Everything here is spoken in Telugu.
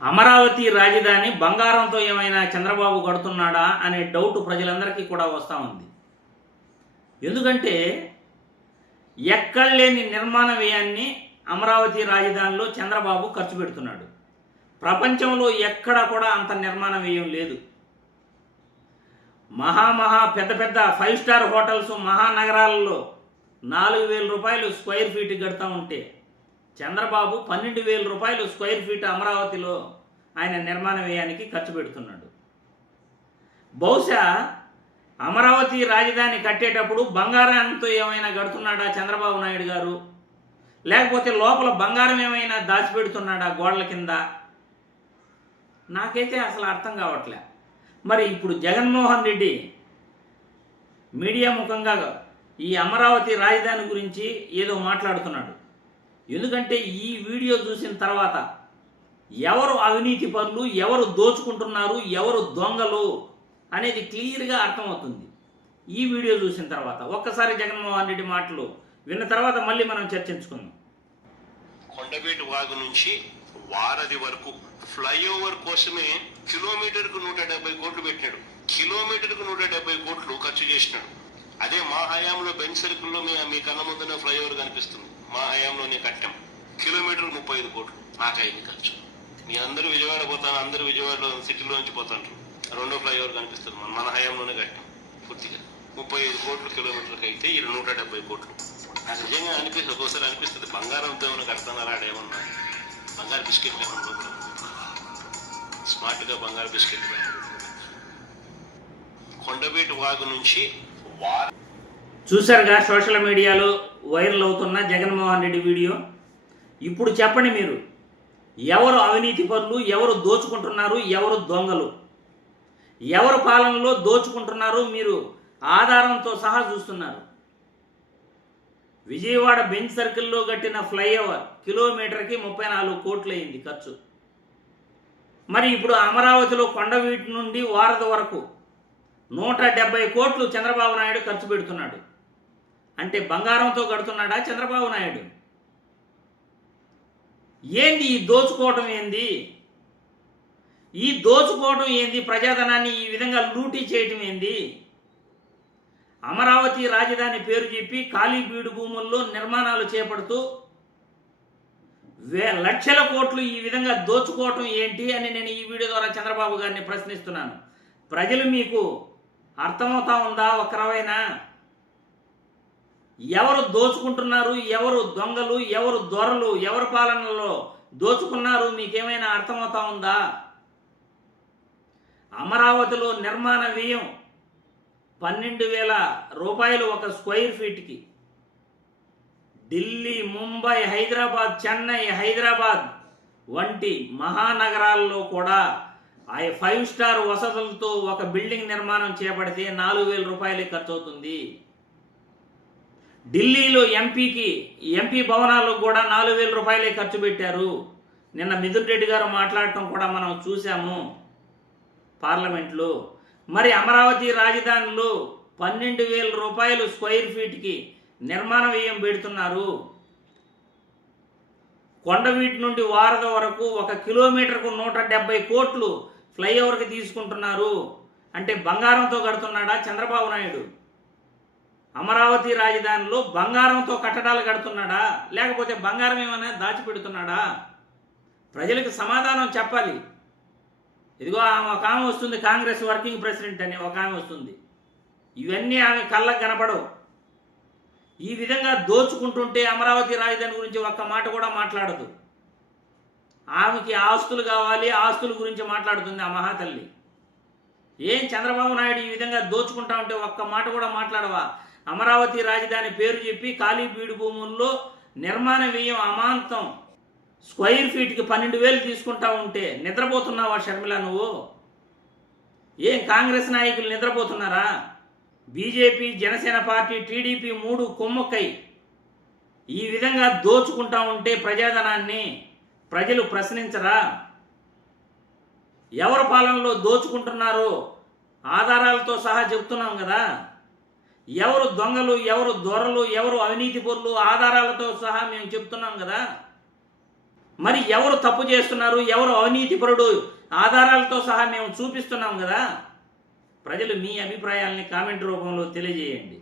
అమరావతి రాజధాని బంగారంతో ఏమైనా చంద్రబాబు కడుతున్నాడా అనే డౌట్ ప్రజలందరికీ కూడా వస్తూ ఉంది. ఎందుకంటే ఎక్కడలేని నిర్మాణ వ్యయాన్ని అమరావతి రాజధానిలో చంద్రబాబు ఖర్చు పెడుతున్నాడు. ప్రపంచంలో ఎక్కడ కూడా అంత నిర్మాణ వ్యయం లేదు. పెద్ద పెద్ద 5 స్టార్ హోటల్స్ మహానగరాలలో 4,000 రూపాయలు స్క్వేర్ ఫీట్ కడతా ఉంటే చంద్రబాబు 12,000 రూపాయలు స్క్వేర్ ఫీట్ అమరావతిలో ఆయన నిర్మాణ వ్యయానికి ఖర్చు పెడుతున్నాడు. బహుశా అమరావతి రాజధాని కట్టేటప్పుడు బంగారంతో ఏమైనా కడుతున్నాడా చంద్రబాబు నాయుడు గారు, లేకపోతే లోపల బంగారం ఏమైనా దాచిపెడుతున్నాడా గోడల కింద? నాకైతే అసలు అర్థం కావట్లే. మరి ఇప్పుడు జగన్మోహన్ రెడ్డి మీడియా ముఖంగా ఈ అమరావతి రాజధాని గురించి ఏదో మాట్లాడుతున్నాడు. ఎందుకంటే ఈ వీడియో చూసిన తర్వాత ఎవరు అవినీతి పరులు, ఎవరు దోచుకుంటున్నారు, ఎవరు దొంగలు అనేది క్లియర్గా అర్థమవుతుంది ఈ వీడియో చూసిన తర్వాత. ఒక్కసారి జగన్మోహన్ రెడ్డి మాటలు విన్న తర్వాత మళ్ళీ మనం చర్చించుకుందాం. కొండపేట వాగు నుంచి వారధి వరకు ఫ్లైఓవర్ కోసమే కిలోమీటర్కు 170 కోట్లు పెట్టినాడు. కిలోమీటర్కు 170 కోట్లు ఖర్చు చేసినాడు. అదే మా హయాంలో బెంచ్ సర్కిల్లో మీ కళ్ళ ముందున ఫ్లైఓవర్ కనిపిస్తుంది. మా హయాంలోనే కట్టాం. కిలోమీటర్ 35 కోట్లు నాకైంది ఖర్చు. మీ అందరూ విజయవాడ పోతాను, అందరూ విజయవాడలో సిటీలో నుంచి పోతాంటారు. రెండో ఫ్లైఓవర్ కనిపిస్తుంది. మన హయాంలోనే కట్టాం పూర్తిగా. 35 కోట్లు కిలోమీటర్కి అయితే ఇది 170 కోట్లు. నాకు నిజంగా అనిపిస్తుంది, ఒక్కోసారి అనిపిస్తుంది బంగారంతో ఏమైనా కడతానారా, ఆడేమన్నా బంగారు బిస్కెట్లు ఏమన్నా స్మార్ట్గా బంగారు బిస్కెట్లు. కొండపేట వాగు నుంచి చూశారుగా సోషల్ మీడియాలో వైరల్ అవుతున్న జగన్మోహన్ రెడ్డి వీడియో. ఇప్పుడు చెప్పండి, మీరు ఎవరు అవినీతి పరులు, ఎవరు దోచుకుంటున్నారు, ఎవరు దొంగలు, ఎవరు పాలనలో దోచుకుంటున్నారు మీరు ఆధారంతో సహా చూస్తున్నారు. విజయవాడ బెంచ్ సర్కిల్లో కట్టిన ఫ్లైఓవర్ కిలోమీటర్కి 34 కోట్లు అయింది ఖర్చు. మరి ఇప్పుడు అమరావతిలో కొండవీటి నుండి వారధి వరకు 170 కోట్లు చంద్రబాబు నాయుడు ఖర్చు పెడుతున్నాడు. అంటే బంగారంతో కడుతున్నాడా చంద్రబాబు నాయుడు? ఏంది ఈ దోచుకోవటం? ఏంది ఈ దోచుకోవటం? ఏంది ప్రజాధనాన్ని ఈ విధంగా లూటీ చేయటం? ఏంది? అమరావతి రాజధాని పేరు చెప్పి ఖాళీ బీడు భూముల్లో నిర్మాణాలు చేపడుతూ లక్షల కోట్లు ఈ విధంగా దోచుకోవటం ఏంటి అని నేను ఈ వీడియో ద్వారా చంద్రబాబు గారిని ప్రశ్నిస్తున్నాను. ప్రజలు మీకు అర్థమవుతా ఉందా? ఒక్కరవైనా ఎవరు దోచుకుంటున్నారు, ఎవరు దొంగలు, ఎవరు దొరలు, ఎవరు పాలనలో దోచుకున్నారు మీకేమైనా అర్థమవుతా ఉందా? అమరావతిలో నిర్మాణ వ్యయం 12,000 రూపాయలు ఒక స్క్వేర్ ఫీట్కి. ఢిల్లీ, ముంబై, హైదరాబాద్, చెన్నై, హైదరాబాద్ వంటి మహానగరాల్లో కూడా 5 స్టార్ వసతులతో ఒక బిల్డింగ్ నిర్మాణం చేపడితే 4,000 రూపాయలే ఖర్చు అవుతుంది. ఢిల్లీలో ఎంపీ భవనాలకు కూడా 4,000 రూపాయలే ఖర్చు పెట్టారు. నిన్న మిథున్ రెడ్డి గారు మాట్లాడటం కూడా మనం చూసాము పార్లమెంట్లో. మరి అమరావతి రాజధానిలో 12,000 రూపాయలు స్క్వేర్ ఫీట్కి నిర్మాణ వ్యయం పెడుతున్నారు. కొండవీటి నుండి వారధి వరకు 1 కిలోమీటర్కు 170 కోట్లు ఫ్లైఓవర్కి తీసుకుంటున్నారు. అంటే బంగారంతో కడుతున్నాడా చంద్రబాబు నాయుడు? అమరావతి రాజధానిలో బంగారంతో కట్టడాలు కడుతున్నాడా, లేకపోతే బంగారం ఏమైనా దాచిపెడుతున్నాడా? ప్రజలకు సమాధానం చెప్పాలి. ఇదిగో ఒక ఆమె వస్తుంది, కాంగ్రెస్ వర్కింగ్ ప్రెసిడెంట్ అని ఒక ఆమె వస్తుంది. ఇవన్నీ ఆమె కళ్ళకు కనపడవు. ఈ విధంగా దోచుకుంటుంటే అమరావతి రాజధాని గురించి ఒక్క మాట కూడా మాట్లాడదు. ఆమెకి ఆస్తులు కావాలి, ఆస్తుల గురించి మాట్లాడుతుంది ఆ మహాతల్లి. ఏం చంద్రబాబు నాయుడు ఈ విధంగా దోచుకుంటా ఉంటే ఒక్క మాట కూడా మాట్లాడవా? అమరావతి రాజధాని పేరు చెప్పి ఖాళీ బీడు భూముల్లో నిర్మాణ వ్యయం అమాంతం స్క్వేర్ ఫీట్కి 12,000 తీసుకుంటా ఉంటే నిద్రపోతున్నావా షర్మిల నువ్వు? ఏం కాంగ్రెస్ నాయకులు నిద్రపోతున్నారా? బీజేపీ, జనసేన పార్టీ, టీడీపీ 3 కొమ్ముక్కై ఈ విధంగా దోచుకుంటా ఉంటే ప్రజాధనాన్ని ప్రజలు ప్రశ్నించరా? ఎవరు పాలనలో దోచుకుంటున్నారో ఆధారాలతో సహా చెప్తున్నాం కదా. ఎవరు దొంగలు, ఎవరు దొరలు, ఎవరు అవినీతి పరులు ఆధారాలతో సహా మేము చెప్తున్నాం కదా. మరి ఎవరు తప్పు చేస్తున్నారు, ఎవరు అవినీతిపరుడు, ఆధారాలతో సహా మేము చూపిస్తున్నాం కదా. ప్రజలు మీ అభిప్రాయాల్ని కామెంట్ రూపంలో తెలియజేయండి.